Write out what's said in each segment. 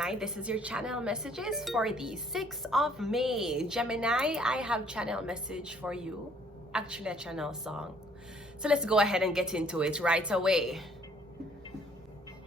Gemini, this is your channel messages for the 6th of May. Gemini, I have channel message for you. Actually, a channel song. So let's go ahead and get into it right away.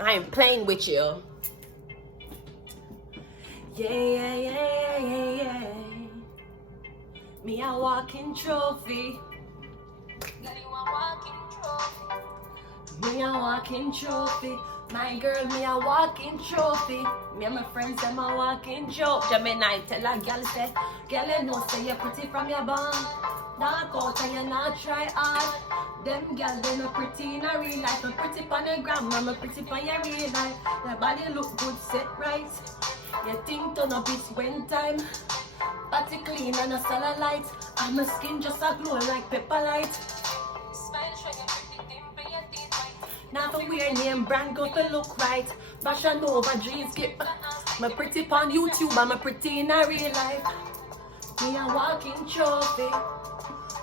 I'm playing with you. Yeah. Me a walking trophy. Me a walking trophy. My girl, me a walking trophy. Me and my friends, them a walking joke. Gemini tell a girl say, girl, you know say you're pretty from your bum. Dark out and you not try hard. Them girl, they no pretty in a real life. I'm pretty on the gram, I'm pretty on your real life. Your body look good, set right. Your thing turn up it's when time. Body clean and a cellulite. And my skin just a glow like pepper light. Now for wear name brand go to look right. Fashion over dreams get. Me pretty on YouTube and me pretty in a real life. Me a walking trophy.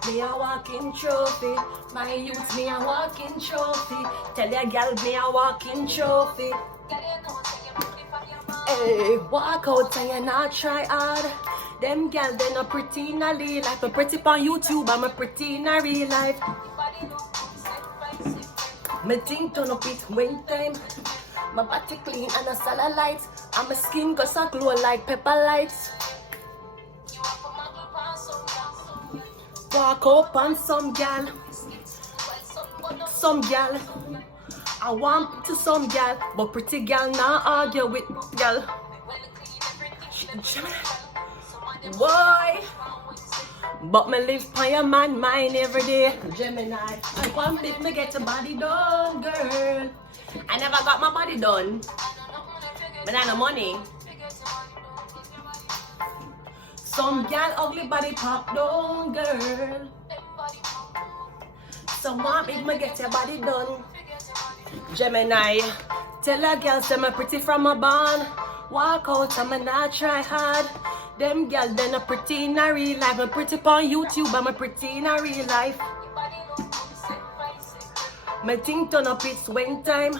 Me a walking trophy. My youth me a walking trophy. Tell your girl me a walking trophy. Hey, walk out and you not try hard. Them girl they not pretty in a real life. Me pretty on YouTube and me pretty in a real life. My thing turn up it when time. My body clean and a cellulite. And my skin goes a glow like pepper lights. Walk up on some gal. Some gal. I want to some gal. But pretty gal now argue with gal. Boy. But me live by your man mind every day. Gemini. I want if me get the body done, girl. I never got my body done. But I no money. Some gal ugly body pop down, girl. So want if me get your body done. Gemini. Tell a girl say me pretty from a barn. Walk out and me not try hard. Them girl they not pretty in a real life. I'm pretty on YouTube and I'm pretty in a real life. My thing turn up it's when time.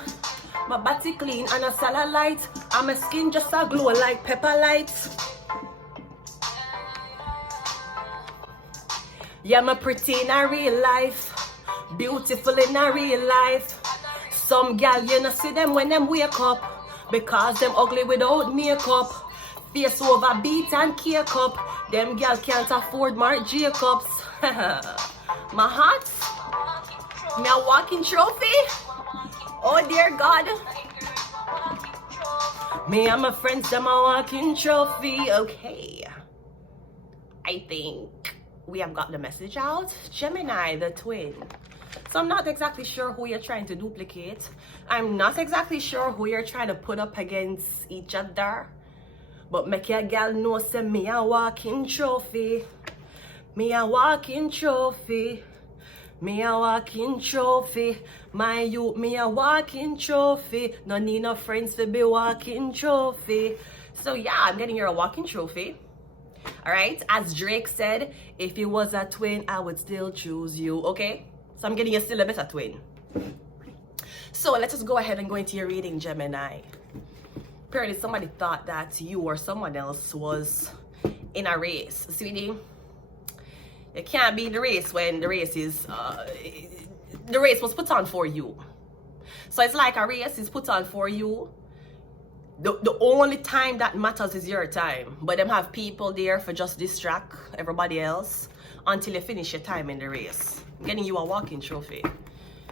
My body clean and a cellulite. And my skin just a glow like pepper lights. Yeah, I'm pretty in a real life. Beautiful in a real life. Some gal you know see them when them wake up. Because them ugly without makeup. Face over beat and cake up. Them girl can't afford Marc Jacobs. My heart. Me a walking trophy. Oh dear God. Me and my friends them a walking trophy. Okay. I think we have got the message out. Gemini, the twin. So I'm not exactly sure who you're trying to duplicate. I'm not exactly sure who you're trying to put up against each other. But make your girl know say me a walking trophy. Me a walking trophy. Me a walking trophy. My youth, me a walking trophy. No need no friends to be walking trophy. So yeah, I'm getting you a walking trophy. Alright, as Drake said, if you was a twin, I would still choose you, okay? So I'm getting you still a better twin. So let's just go ahead and go into your reading, Gemini. Apparently somebody thought that you or someone else was in a race. Sweetie, you can't be in the race when the race is the race was put on for you. So it's like a race is put on for you. The only time that matters is your time. But them have people there for just distract everybody else until you finish your time in the race. I'm getting you a walking trophy.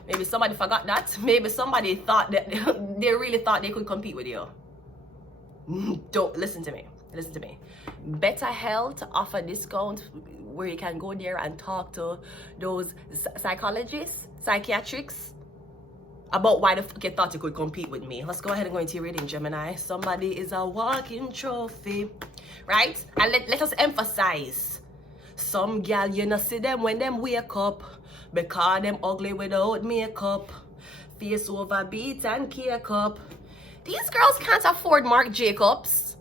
Maybe somebody forgot that. Maybe somebody thought that they really thought they could compete with you. Don't listen to me. Listen to me. Better Health offer discount where you can go there and talk to those psychologists, psychiatrics about why the fuck you thought you could compete with me. Let's go ahead and go into your reading, Gemini. Somebody is a walking trophy, right? And let us emphasize. Some gal you know see them when them wake up because them ugly without makeup, face over beat and cake up. These girls can't afford Marc Jacobs.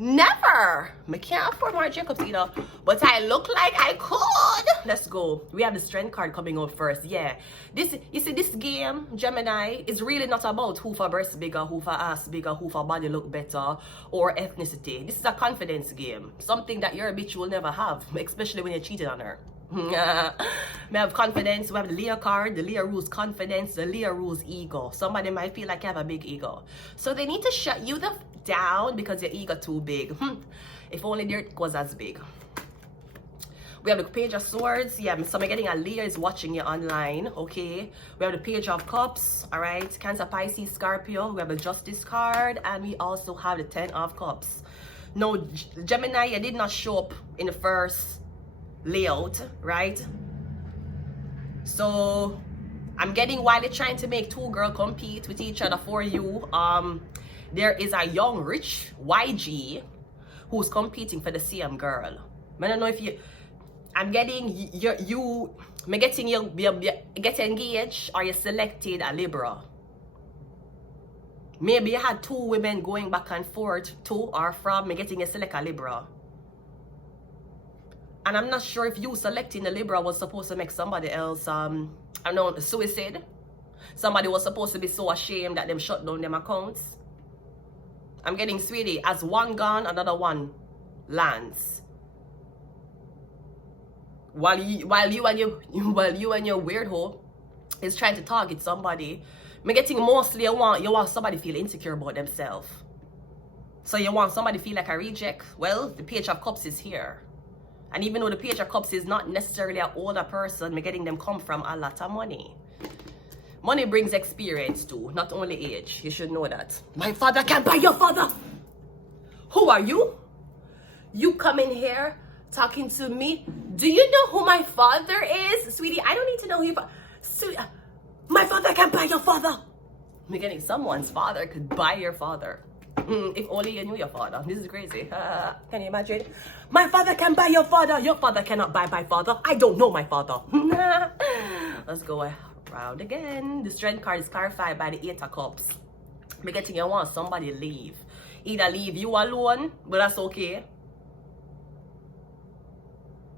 Never. I can't afford more Jacobs either. But I look like I could. Let's go. We have the strength card coming out first. Yeah. This, you see, this game, Gemini, is really not about who for breast bigger, who for ass bigger, who for body look better, or ethnicity. This is a confidence game. Something that your bitch will never have, especially when you're cheating on her. We have confidence. We have the Leo card. The Leo rules confidence. The Leo rules ego. Somebody might feel like you have a big ego, so they need to shut you down because your ego too big. If only their was as big. We have the Page of Swords. Yeah, so I'm getting a Leo is watching you online. Okay. We have the Page of Cups. All right. Cancer, Pisces, Scorpio. We have the Justice card, and we also have the Ten of Cups. No, Gemini, you did not show up in the first layout, right? So I'm getting, while they're trying to make two girls compete with each other for you, there is a young rich YG who's competing for the same girl. I don't know if you, I'm getting you get engaged, or you selected a Libra. Maybe you had two women going back and forth to or from. Me getting you select a Libra. And I'm not sure if you selecting the Libra was supposed to make somebody else, I don't know, suicide. Somebody was supposed to be so ashamed that them shut down them accounts. I'm getting, sweetie, as one gone, another one lands. While you and your weirdo is trying to target somebody, I'm getting mostly you want somebody feel insecure about themselves. So you want somebody feel like a reject. Well, the Page of Cups is here. And even though the Page of Cups is not necessarily an older person, I'm getting them come from a lot of money. Money brings experience too, not only age. You should know that. My father can't buy your father. Who are you? You come in here talking to me. Do you know who my father is? Sweetie, I don't need to know who your father. My father can't buy your father. I'm getting someone's father could buy your father. If only you knew your father. This is crazy. Can you imagine? My father can buy your father. Your father cannot buy my father. I don't know my father. Let's go around again. The strength card is clarified by the Eight of Cups. I'm getting you want somebody leave. Either leave you alone, but that's okay.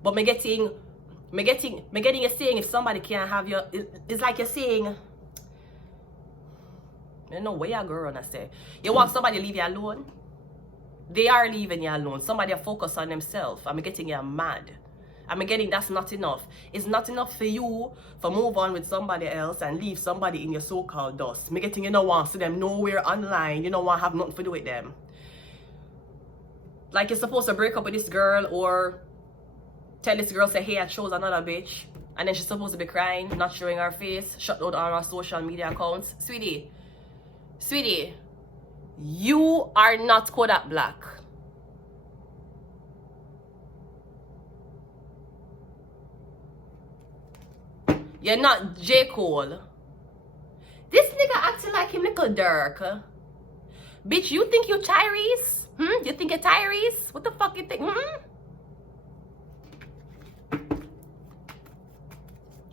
But me getting you saying if somebody can't have your, it's like you're saying, I don't know where you're going to say. You want somebody to leave you alone? They are leaving you alone. Somebody focus on themselves. I'm getting you mad. I'm getting that's not enough. It's not enough for you to move on with somebody else and leave somebody in your so-called dust. I'm getting you don't want to see them nowhere online. You don't want to have nothing to do with them. Like you're supposed to break up with this girl or tell this girl, say, hey, I chose another bitch. And then she's supposed to be crying, not showing her face, shut down all her social media accounts. Sweetie, you are not Kodak Black. You're not J. Cole. This nigga acting like him little Dirk. Bitch, you think you Tyrese? You think you're Tyrese? What the fuck you think?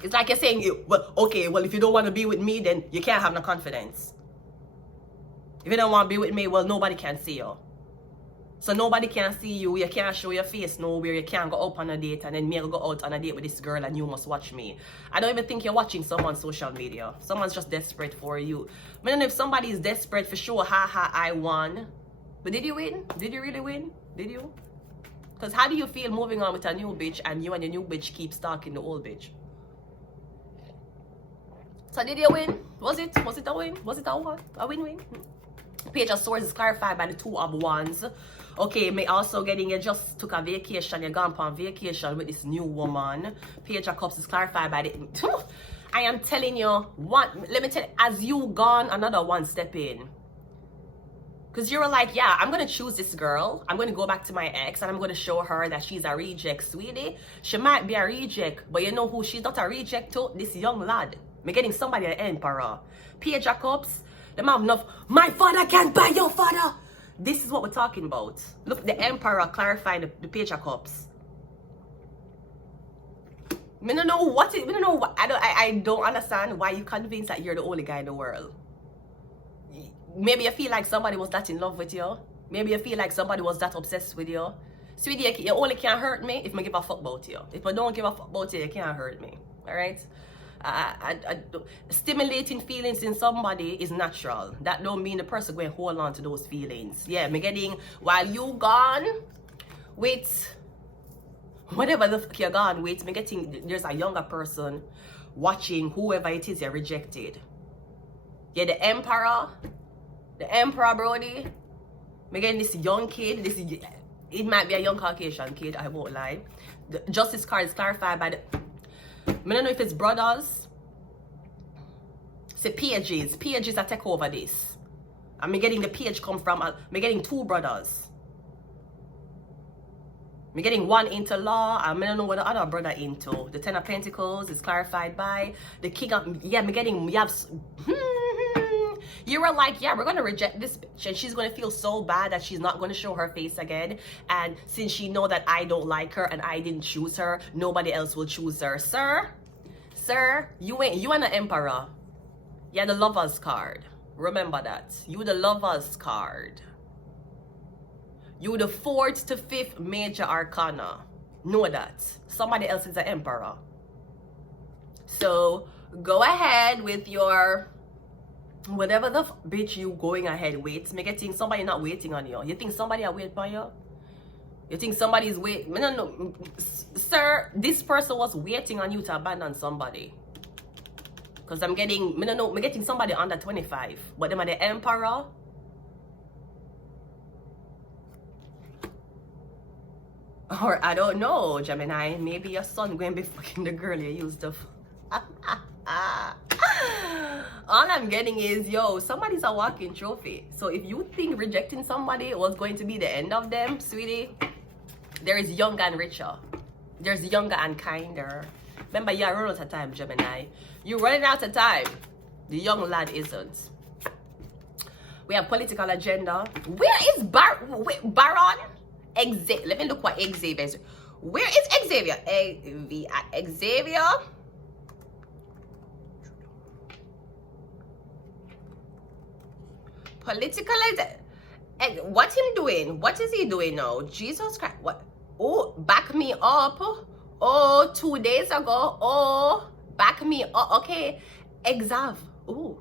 It's like you're saying, well, okay, well, if you don't want to be with me, then you can't have no confidence. If you don't want to be with me, well, nobody can see you. So nobody can see you. You can't show your face nowhere. You can't go up on a date and then me go out on a date with this girl and you must watch me. I don't even think you're watching someone's social media. Someone's just desperate for you. I don't know if somebody is desperate for sure, haha, I won. But did you win? Did you really win? Did you? Because how do you feel moving on with a new bitch and you and your new bitch keep stalking the old bitch? So did you win? Was it a win? Was it a what? A win-win? Page of Swords is clarified by the Two of Wands. Okay, me also getting you just took a vacation. You're gone on vacation with this new woman. Page of Cups is clarified by the... I am telling you, let me tell you, as you gone, another one step in. Because you were like, yeah, I'm going to choose this girl. I'm going to go back to my ex and I'm going to show her that she's a reject, sweetie. She might be a reject, but you know who she's not a reject to? This young lad. Me getting somebody an emperor. Page of Cups, them have enough. My father can't buy your father. This is what we're talking about. Look, the emperor clarified the Page of Cups. I don't know what it, I don't know what, I don't understand why you convinced that you're the only guy in the world. Maybe you feel like somebody was that in love with you. Maybe you feel like somebody was that obsessed with you. Sweetie, you only can't hurt me if I give a fuck about you. If I don't give a fuck about you, you can't hurt me. Alright? Stimulating feelings in somebody is natural. That don't mean the person going to hold on to those feelings. Yeah, me getting, while you gone with whatever the fuck you're gone with, me getting, there's a younger person watching whoever it is you rejected. Yeah, the emperor, Brody. Me getting this young kid, it might be a young Caucasian kid, I won't lie. The justice card is clarified by the, I don't know if it's brothers. Say pages that take over this. And me getting the page come from, me getting two brothers. Me getting one into law, and I don't know what the other brother into. The Ten of Pentacles is clarified by the King of, yeah, me getting, we have, you were like, yeah, we're going to reject this bitch, and she's going to feel so bad that she's not going to show her face again. And since she know that I don't like her and I didn't choose her, nobody else will choose her. Sir, you ain't the emperor. You're the Lover's card. Remember that. You the Lover's card. You the 4th to 5th major arcana. Know that. Somebody else is the emperor. So, go ahead with your whatever the bitch you going ahead with. Make it think somebody not waiting on you. You think somebody are waiting for you? You think somebody's waiting? No. Sir, this person was waiting on you to abandon somebody. Because I'm getting, I'm getting somebody under 25. But them are the emperor. Or I don't know, Gemini. Maybe your son going to be fucking the girl you used to. All I'm getting is, yo, somebody's a walking trophy. So if you think rejecting somebody was going to be the end of them, sweetie, there is younger and richer. There's younger and kinder. Remember, you're running out of time, Gemini. You're running out of time. The young lad isn't. We have political agenda. Where is Baron? Let me look what Xavier is. Where is Xavier? Xavier? Political, what him doing? What is he doing now? Jesus Christ! What? Oh, back me up! Oh, 2 days ago. Oh, back me up. Okay, Exav. Oh,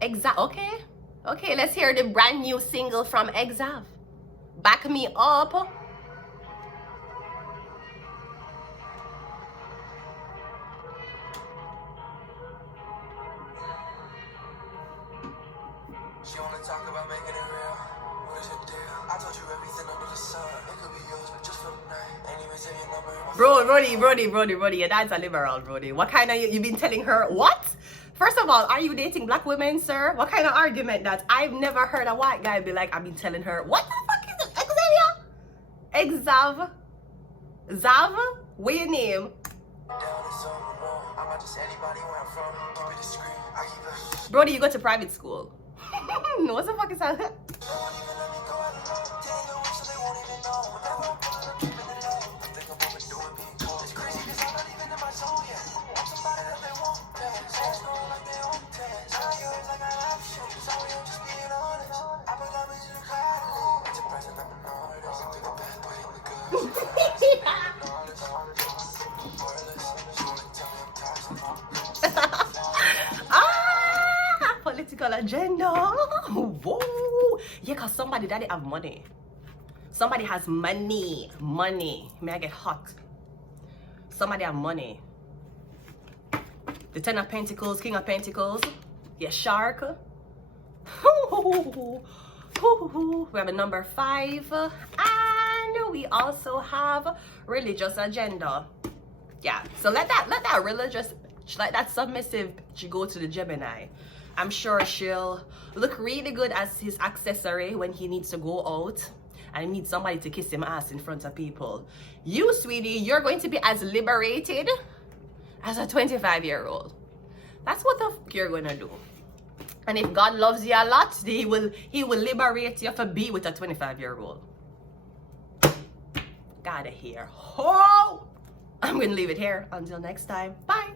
Exav. Okay. Let's hear the brand new single from Exav. Back me up. She wanna talk about making it real. What is your deal? I told you everything under the sun. It could be yours, but just for the night. Ain't even say your number in my Brody, your dad's a liberal, Brody. What kind of, you been telling her, what? First of all, are you dating black women, sir? What kind of argument that? I've never heard a white guy be like, I've been telling her, what the fuck is it? Xavier? Exav? Zav? What your name? Brody, you go to private school. No, what the fuck is that? Political agenda. Whoa. Yeah, because somebody that they have money. Somebody has money. May I get hot? Somebody have money. The Ten of Pentacles, King of Pentacles. Yeah, shark. We have a number 5. And we also have religious agenda. Yeah, so let that religious, like that submissive, she go to the Gemini. I'm sure she'll look really good as his accessory when he needs to go out and he needs somebody to kiss him ass in front of people. You, sweetie, you're going to be as liberated as a 25-year-old. That's what the fuck you're going to do. And if God loves you a lot, he will liberate you for be with a 25-year-old. Gotta hear. Oh! I'm going to leave it here. Until next time. Bye.